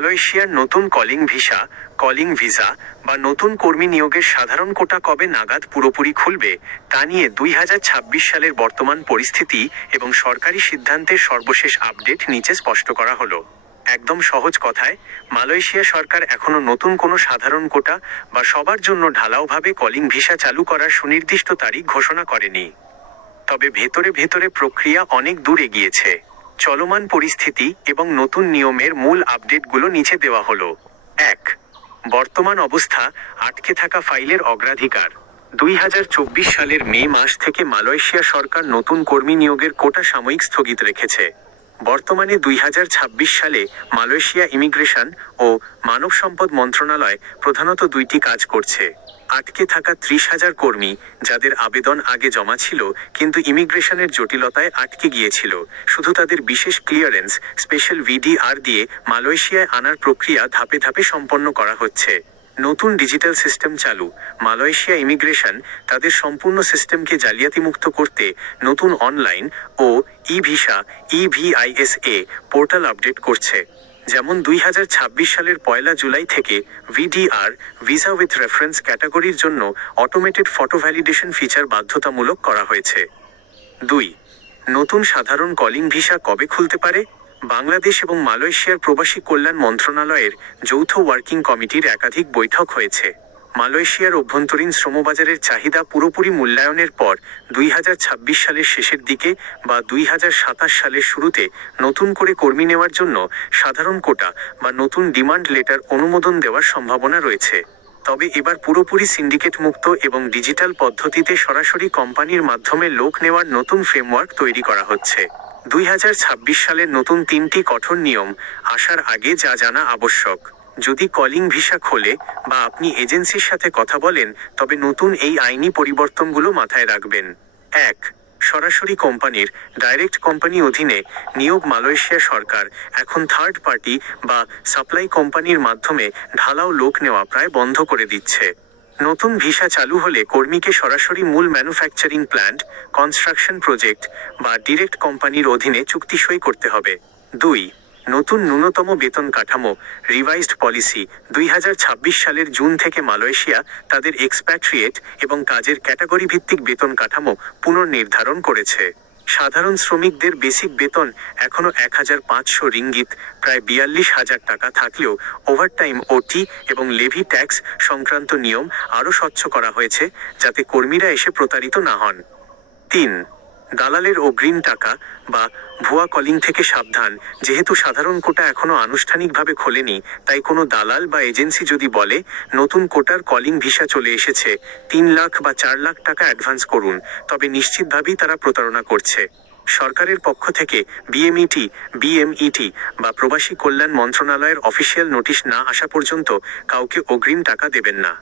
মালয়েশিয়ার নতুন calling visa বা নতুন কর্মী নিয়োগের সাধারণ কোটা কবে নাগাদ পুরোপুরি খুলবে তা নিয়ে 2026 সালের বর্তমান পরিস্থিতি এবং সরকারি সিদ্ধান্তের সর্বশেষ আপডেট নিচে স্পষ্ট করা হলো। একদম সহজ কথায়, মালয়েশিয়া সরকার এখনো নতুন কোনো সাধারণ কোটা বা সবার জন্য ঢালাওভাবে কলিং ভিসা চালু করার সুনির্দিষ্ট তারিখ ঘোষণা করেনি। তবে ভেতরে প্রক্রিয়া অনেক দূর এগিয়েছে। চলমান পরিস্থিতি এবং নতুন নিয়মের মূল আপডেটগুলো নিচে দেওয়া হলো। 1. বর্তমান অবস্থা, আটকে থাকা ফাইলের অগ্রাধিকার। 2024 সালের মে মাস থেকে মালয়েশিয়া সরকার নতুন কর্মী নিয়োগের কোটা সাময়িক স্থগিত রেখেছে। বর্তমানে 2026 সালে মালয়েশিয়া ইমিগ্রেশন ও মানব সম্পদ মন্ত্রণালয় প্রধানত দুইটি কাজ করছে। আটকে থাকা 30,000 কর্মী, যাদের আবেদন আগে জমা ছিল কিন্তু ইমিগ্রেশনের জটিলতায় আটকে গিয়েছিল, শুধু তাদের বিশেষ ক্লিয়ারেন্স স্পেশাল ভিডিআর দিয়ে মালয়েশিয়ায় আনার প্রক্রিয়া ধাপে ধাপে সম্পন্ন করা হচ্ছে। নতুন ডিজিটাল সিস্টেম চালু। মালয়েশিয়া ইমিগ্রেশন তাদের সম্পূর্ণ সিস্টেমকে জালিয়াতিমুক্ত করতে নতুন অনলাইন ও ইভিসা পোর্টাল আপডেট করছে। যেমন 2026 সালের 1 জুলাই থেকে ভিডিআর ভিসা উইথ রেফারেন্স ক্যাটাগরির জন্য অটোমেটেড ফটো ভ্যালিডেশন ফিচার বাধ্যতামূলক করা হয়েছে। 2. নতুন সাধারণ কলিং ভিসা কবে খুলতে পারে? বাংলাদেশ এবং মালয়েশিয়ার প্রবাসী কল্যাণ মন্ত্রণালয়ের যৌথ ওয়ার্কিং কমিটির একাধিক বৈঠক হয়েছে। মালয়েশিয়ার অভ্যন্তরীণ শ্রমবাজারের চাহিদা পুরোপুরি মূল্যায়নের পর 2026 সালের শেষের দিকে বা 2027 সালের শুরুতে নতুন করে কর্মী নেওয়ার জন্য সাধারণ কোটা বা নতুন ডিমান্ড লেটার অনুমোদন দেওয়ার সম্ভাবনা রয়েছে। তবে এবার পুরোপুরি সিন্ডিকেট মুক্ত এবং ডিজিটাল পদ্ধতিতে সরাসরি কোম্পানির মাধ্যমে লোক নেওয়ার নতুন ফ্রেমওয়ার্ক তৈরি করা হচ্ছে। 2026 সালের নতুন 3টি কঠোর নিয়ম আসার আগে যা জানা আবশ্যক। যদি কলিং ভিসা খোলে বা আপনি এজেন্সির সাথে কথা বলেন, তবে নতুন এই আইনি পরিবর্তনগুলো মাথায় রাখবেন। 1. সরাসরি কোম্পানির ডাইরেক্ট কোম্পানি অধীনে নিয়োগ। মালয়েশিয়া সরকার এখন থার্ড পার্টি বা সাপ্লাই কোম্পানির মাধ্যমে ঢালাও লোক নেওয়া প্রায় বন্ধ করে দিচ্ছে। নতুন ভিসা চালু হলে কর্মীকে সরাসরি মূল ম্যানুফ্যাকচারিং প্ল্যান্ট, কনস্ট্রাকশন প্রজেক্ট বা ডিরেক্ট কোম্পানির অধীনে চুক্তি সই করতে হবে। 2. নতুন ন্যূনতম বেতন কাঠামো রিভাইজড পলিসি। 2026 সালের জুন থেকে মালয়েশিয়া তাদের এক্সপ্যাট্রিয়েট এবং কাজের ক্যাটাগরি ভিত্তিক বেতন কাঠামো পুনর্নির্ধারণ করেছে। সাধারণ শ্রমিকদের বেসিক বেতন এখনও 1,500 রিঙ্গিত, প্রায় 42,000 টাকা থাকলেও ওভারটাইম, ওটি এবং লেভি ট্যাক্স সংক্রান্ত নিয়ম আরও স্বচ্ছ করা হয়েছে যাতে কর্মীরা এসে প্রতারিত না হন। 3. দালালের অগ্রিম টাকা বা ভুয়া কলিং থেকে সাবধান। যেহেতু সাধারণ কোটা এখনও আনুষ্ঠানিকভাবে খোলেনি, তাই কোনো দালাল বা এজেন্সি যদি বলে নতুন কোটার কলিং ভিসা চলে এসেছে, 3 লাখ বা 4 লাখ টাকা অ্যাডভান্স করুন, তবে নিশ্চিতভাবেই তারা প্রতারণা করছে। সরকারের পক্ষ থেকে বিএমইটি বা প্রবাসী কল্যাণ মন্ত্রণালয়ের অফিসিয়াল নোটিশ না আসা পর্যন্ত কাউকে অগ্রিম টাকা দেবেন না।